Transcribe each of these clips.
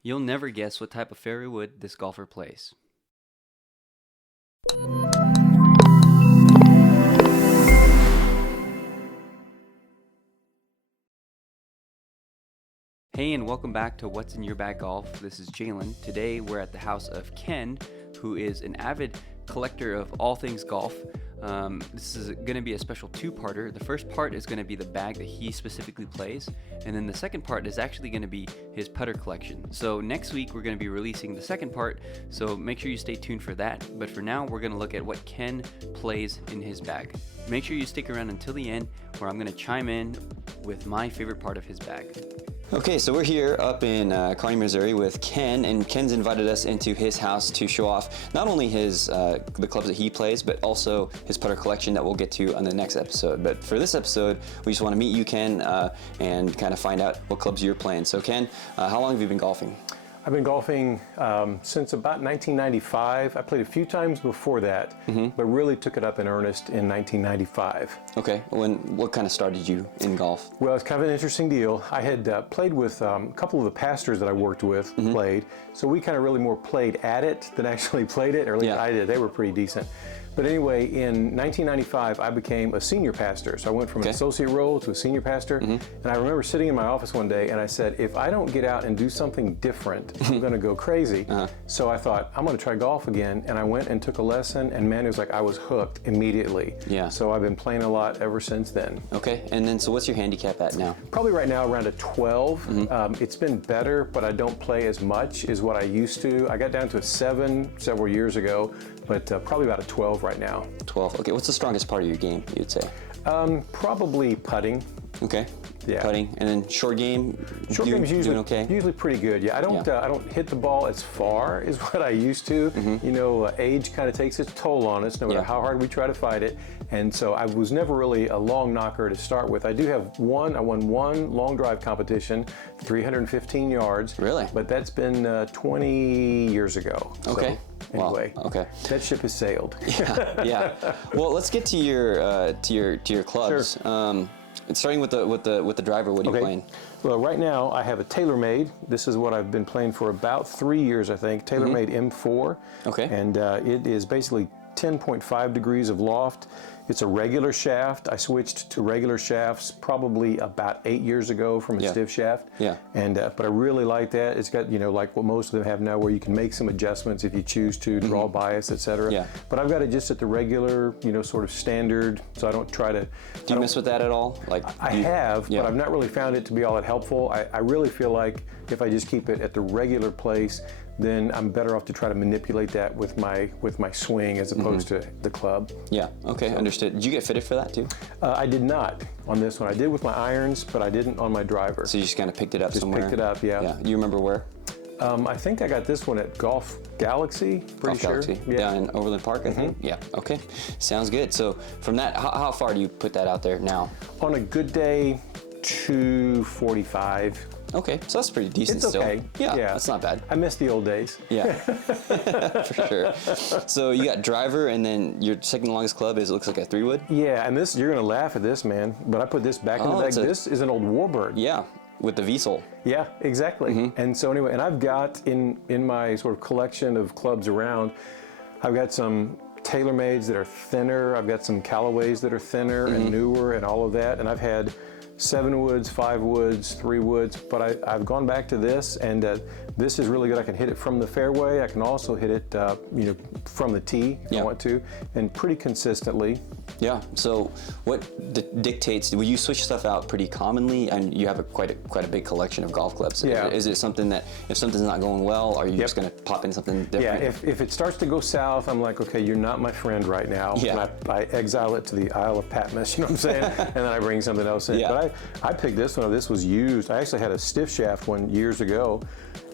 You'll never guess what type of fairway wood this golfer plays. Hey, and welcome back to What's in Your Bag Golf. This is Jalen. Today we're at the house of Ken, who is an avid collector of all things golf. This is going to be a special two-parter. The first part is going to be the bag that he specifically plays, and then the second part is actually going to be his putter collection. So next week we're going to be releasing the second part, so make sure you stay tuned for that. But for now, we're going to look at what Ken plays in his bag. Make sure you stick around until the end, where I'm going to chime in with my favorite part of his bag. Okay, so we're here up in Kearney, Missouri with Ken, and Ken's invited us into his house to show off not only his the clubs that he plays, but also his putter collection that we'll get to on the next episode. But for this episode, we just want to meet you, Ken, and kind of find out what clubs you're playing. So Ken, how long have you been golfing? I've been golfing since about 1995. I played a few times before that, but really took it up in earnest in 1995. Okay, what kind of started you in golf? Well, it's kind of an interesting deal. I had played with a couple of the pastors that I worked with, played, so we kind of really more played at it than actually played it, or at least I did. They were pretty decent. But anyway, in 1995, I became a senior pastor. So I went from an associate role to a senior pastor. And I remember sitting in my office one day and I said, if I don't get out and do something different, I'm going to go crazy. So I thought, I'm going to try golf again. And I went and took a lesson, and man, it was like I was hooked immediately. Yeah. So I've been playing a lot ever since then. Okay, and then so what's your handicap at now? Probably right now around a 12. It's been better, but I don't play as much as what I used to. I got down to a 7 several years ago, but probably about a 12 right now. 12. Okay, what's the strongest part of your game, you'd say? Probably putting. Okay. Yeah. Putting, and then short game. Short game is usually usually pretty good. Yeah, I don't hit the ball as far as what I used to. You know, age kind of takes its toll on us, no matter how hard we try to fight it. And so I was never really a long knocker to start with. I do have one. I won one long drive competition, 315 yards. Really? But that's been 20 years ago. Okay. So, anyway, okay. That ship has sailed. Yeah. Well, let's get to your clubs. Sure. Starting with the driver, what are you playing? Well, right now I have a TaylorMade. This is what I've been playing for about 3 years, I think. TaylorMade M4. Okay. And it is basically 10.5 degrees of loft. It's a regular shaft. I switched to regular shafts probably about 8 years ago from a stiff shaft. Yeah. And but I really like that. It's got, you know, like what most of them have now, where you can make some adjustments if you choose to, draw bias, etc. Yeah. But I've got it just at the regular, you know, sort of standard. So I don't try to. Do you mess with that at all? Like I have, but I've not really found it to be all that helpful. I really feel like if I just keep it at the regular place, then I'm better off to try to manipulate that with my swing as opposed to the club. Yeah. Okay. Understood. Did you get fitted for that too? I did not on this one. I did with my irons, but I didn't on my driver. So you just kind of picked it up somewhere? Just picked it up. Yeah. Yeah. Do you remember where? I think I got this one at Golf Galaxy. Pretty sure. Galaxy. Yeah. Down in Overland Park, I think. Yeah. Okay. Sounds good. So from that, how far do you put that out there now? On a good day, 245. Okay, so that's pretty decent still. It's okay. Yeah, that's not bad. I miss the old days. Yeah, for sure. So you got driver, and then your second longest club looks like a 3-wood? Yeah, and this, you're gonna laugh at this, man, but I put this back in the bag. This is an old Warbird. Yeah, with the V-sole. Yeah, exactly. And so anyway, and I've got in my sort of collection of clubs around, I've got some TaylorMades that are thinner, I've got some Callaways that are thinner and newer and all of that, and I've had 7 woods, 5 woods, 3 woods, but I've gone back to this, and this is really good. I can hit it from the fairway. I can also hit it, you know, from the tee if I want to, and pretty consistently. Yeah. So, what dictates? Will you switch stuff out pretty commonly? And you have quite a big collection of golf clubs. Yeah. Is it something that if something's not going well, are you just going to pop in something different? Yeah. If it starts to go south, I'm like, okay, you're not my friend right now. Yeah. And I exile it to the Isle of Patmos. You know what I'm saying? And then I bring something else in. Yeah. But I picked this one up. This was used. I actually had a stiff shaft one years ago,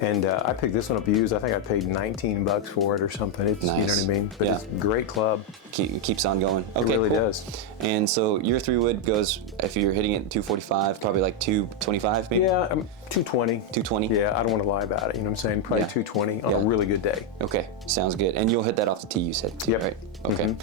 and I picked this one up used. I think I paid $19 for it or something. It's, nice. You know what I mean? But it's a great club. Keeps on going. Okay, it really does. And so your 3-wood goes, if you're hitting it 245, probably like 225 maybe? Yeah, 220. 220? Yeah, I don't want to lie about it. You know what I'm saying? Probably 220 on a really good day. Okay, sounds good. And you'll hit that off the tee, you said, too, right? Okay,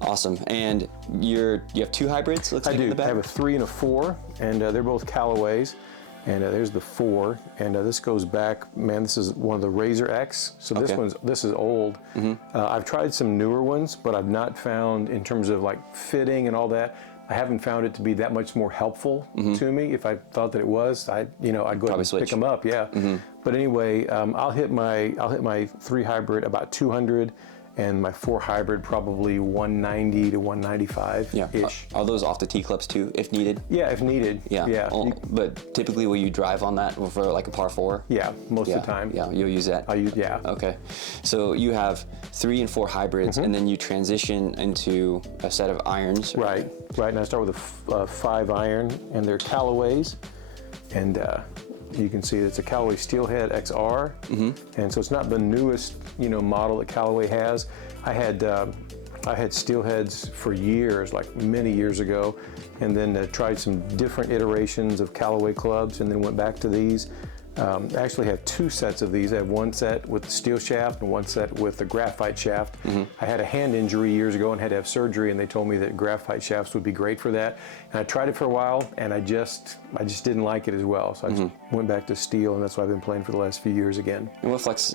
awesome. And you have 2 hybrids, looks like, in the back? I have a 3 and a 4, and they're both Callaways. And there's the 4, and this goes back, man, this is one of the Razor X, so this is old. I've tried some newer ones, but I've not found, in terms of like fitting and all that, I haven't found it to be that much more helpful to me. If I thought that it was, I'd go ahead and pick them up, But anyway, I'll hit my 3 hybrid about 200, and my 4 hybrid probably 190 to 195-ish. Are those off the tee clubs too, if needed? Yeah, if needed. Yeah. But typically, will you drive on that for like a par 4? Yeah, most of the time. Yeah, you'll use that? Yeah. Okay. So you have 3 and 4 hybrids, and then you transition into a set of irons. Right. And I start with a 5 iron, and they're Callaways. And you can see it's a Callaway Steelhead XR, and so it's not the newest, model that Callaway has. I had Steelheads for years, like many years ago, and then tried some different iterations of Callaway clubs, and then went back to these. I actually have 2 sets of these. I have one set with the steel shaft and one set with the graphite shaft. I had a hand injury years ago and had to have surgery, and they told me that graphite shafts would be great for that. And I tried it for a while, and I just didn't like it as well. So I just went back to steel, and that's what I've been playing for the last few years again. And what flex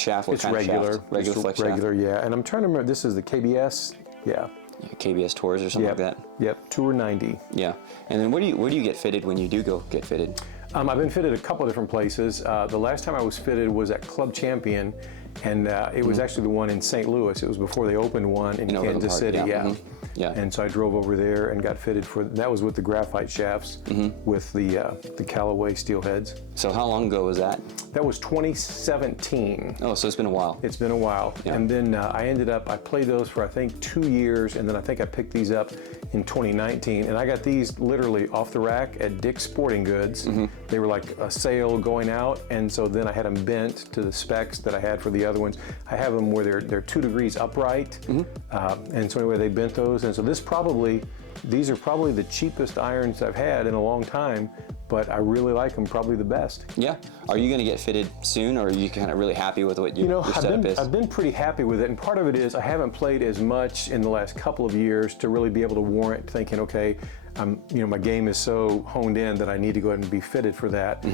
shaft? It's regular. Shaft? Regular flex shaft? Regular, yeah. And I'm trying to remember, this is the KBS, KBS Tours or something like that? Yep, Tour 90. Yeah. And then where do you get fitted when you do go get fitted? I've been fitted a couple of different places. The last time I was fitted was at Club Champion, and it was actually the one in St. Louis. It was before they opened one in Kansas City. Yeah. And so I drove over there and got fitted for that. Was with the graphite shafts with the Callaway Steelheads. So how long ago was that? That was 2017. Oh, so it's been a while. It's been a while. Yeah. And then I played those for I think 2 years, and then I think I picked these up in 2019. And I got these literally off the rack at Dick's Sporting Goods. They were like a sale going out, and so then I had them bent to the specs that I had for the other ones. I have them where they're 2 degrees upright, and so anyway, they bent those. And so these are probably the cheapest irons I've had in a long time, but I really like them, probably the best. Yeah. Are you going to get fitted soon, or are you kind of really happy with what your setup is? I've been pretty happy with it, and part of it is I haven't played as much in the last couple of years to really be able to warrant thinking, okay, my game is so honed in that I need to go ahead and be fitted for that.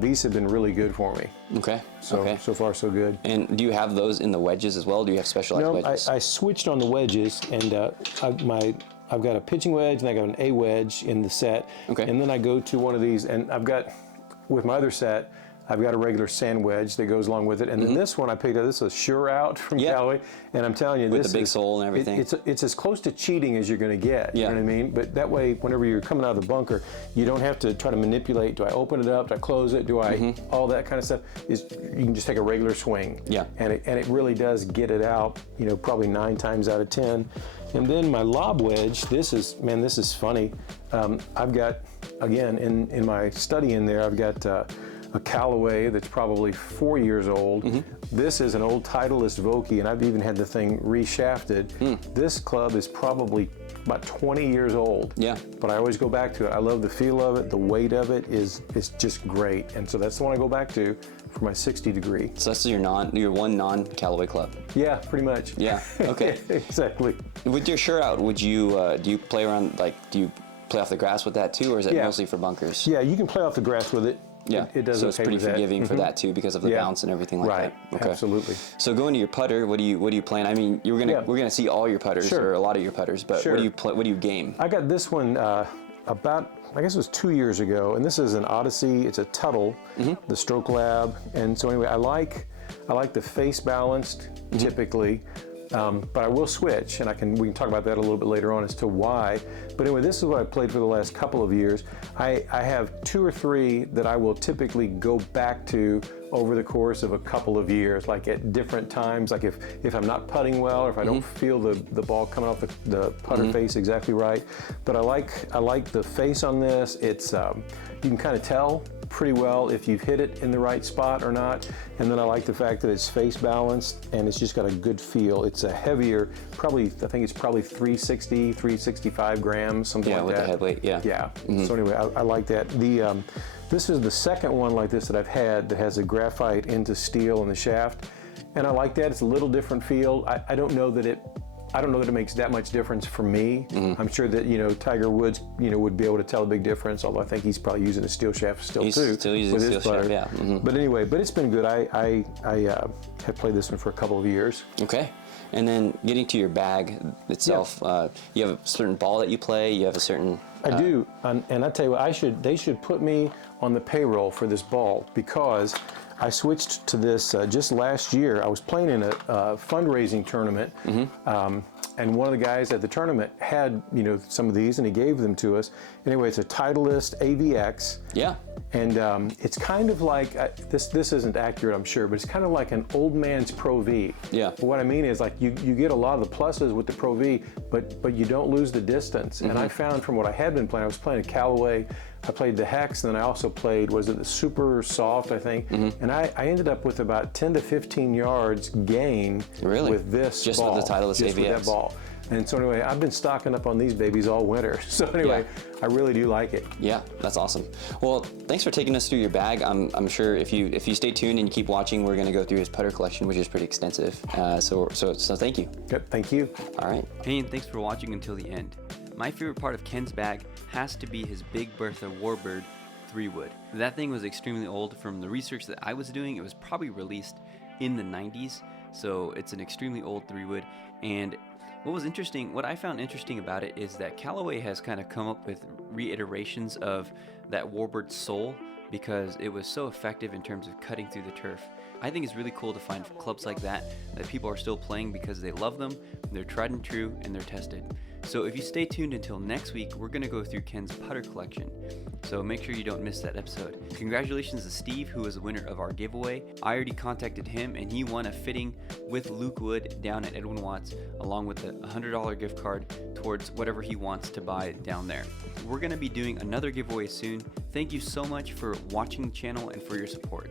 These have been really good for me. Okay. So far so good. And do you have those in the wedges as well? Do you have specialized wedges? I switched on the wedges, and I've got a pitching wedge and I got an A wedge in the set. Okay. And then I go to one of these, and with my other set, I've got a regular sand wedge that goes along with it. And then this one I picked up, this is a Sure Out from Callaway. And I'm telling you, with the big sole and everything. It's as close to cheating as you're going to get. Yeah. You know what I mean? But that way, whenever you're coming out of the bunker, you don't have to try to manipulate. Do I open it up? Do I close it? Do I all that kind of stuff? You can just take a regular swing. Yeah. And it really does get it out. Probably 9 times out of 10. And then my lob wedge. This is funny. I've got, again, in my study in there, I've got a Callaway that's probably 4 years old. This is an old Titleist Vokey, and I've even had the thing reshafted. This club is probably about 20 years old. Yeah. But I always go back to it. I love the feel of it. The weight of it is just great. And so that's the one I go back to for my 60 degree. So that's your one non-Callaway club. Yeah, pretty much. Yeah. Okay. Exactly. With your Sure Out, would you do you play around, do you play off the grass with that too, or is it mostly for bunkers? Yeah, you can play off the grass with it. Yeah, it does. So it's pretty forgiving for that too, because of the bounce and everything like that. Okay. Absolutely. So going to your putter, what do you plan? I mean, we're gonna see all your putters or a lot of your putters, but what do you play? What do you game? I got this one about, I guess it was 2 years ago, and this is an Odyssey. It's a Tuttle, the Stroke Lab, and so anyway, I like the face balanced typically. But I will switch, and we can talk about that a little bit later on as to why. But anyway, this is what I've played for the last couple of years. I have 2 or 3 that I will typically go back to over the course of a couple of years, like at different times. Like if I'm not putting well, or if I don't feel the ball coming off the putter face exactly right. But I like the face on this. It's you can kind of tell pretty well if you've hit it in the right spot or not. And then I like the fact that it's face balanced and it's just got a good feel. It's a heavier, I think it's probably 360, 365 grams, something like that. Yeah, with the head weight, yeah. Yeah. So anyway, I like that. This is the second one like this that I've had that has a graphite into steel in the shaft. And I like that. It's a little different feel. I don't know that it I don't know that it makes that much difference for me. I'm sure that, Tiger Woods, would be able to tell a big difference, although I think he's probably using a steel shaft still he's too. Still using a steel shaft, yeah. But anyway, it's been good. I have played this one for a couple of years. Okay. And then getting to your bag itself, you have a certain ball that you play, you have a certain... I do, and I tell you what, they should put me on the payroll for this ball, because I switched to this just last year. I was playing in a fundraising tournament, and one of the guys at the tournament had, some of these, and he gave them to us. Anyway, it's a Titleist AVX. Yeah. And it's kind of like, this isn't accurate, I'm sure, but it's kind of like an old man's Pro V. Yeah. But what I mean is, like, you get a lot of the pluses with the Pro V, but you don't lose the distance. And I found from what I had been playing, I was playing a Callaway, I played the Hex, and then I also played, was it the Super Soft, I think? And I ended up with about 10 to 15 yards gain with this just ball. With the Titleist AVX. With that ball. And so anyway, I've been stocking up on these babies all winter. So anyway, I really do like it. Yeah, that's awesome. Well, thanks for taking us through your bag. I'm sure if you stay tuned and you keep watching, we're going to go through his putter collection, which is pretty extensive. So thank you. Yep, thank you. All right. Hey, and thanks for watching until the end. My favorite part of Ken's bag has to be his Big Bertha Warbird 3-wood. That thing was extremely old. From the research that I was doing, it was probably released in the 90s, so it's an extremely old 3-wood. And what I found interesting about it is that Callaway has kind of come up with reiterations of that Warbird sole, because it was so effective in terms of cutting through the turf. I think it's really cool to find clubs like that people are still playing because they love them, they're tried and true, and they're tested. So if you stay tuned until next week, we're going to go through Ken's putter collection. So make sure you don't miss that episode. Congratulations to Steve, who was the winner of our giveaway. I already contacted him, and he won a fitting with Luke Wood down at Edwin Watts, along with a $100 gift card towards whatever he wants to buy down there. We're going to be doing another giveaway soon. Thank you so much for watching the channel and for your support.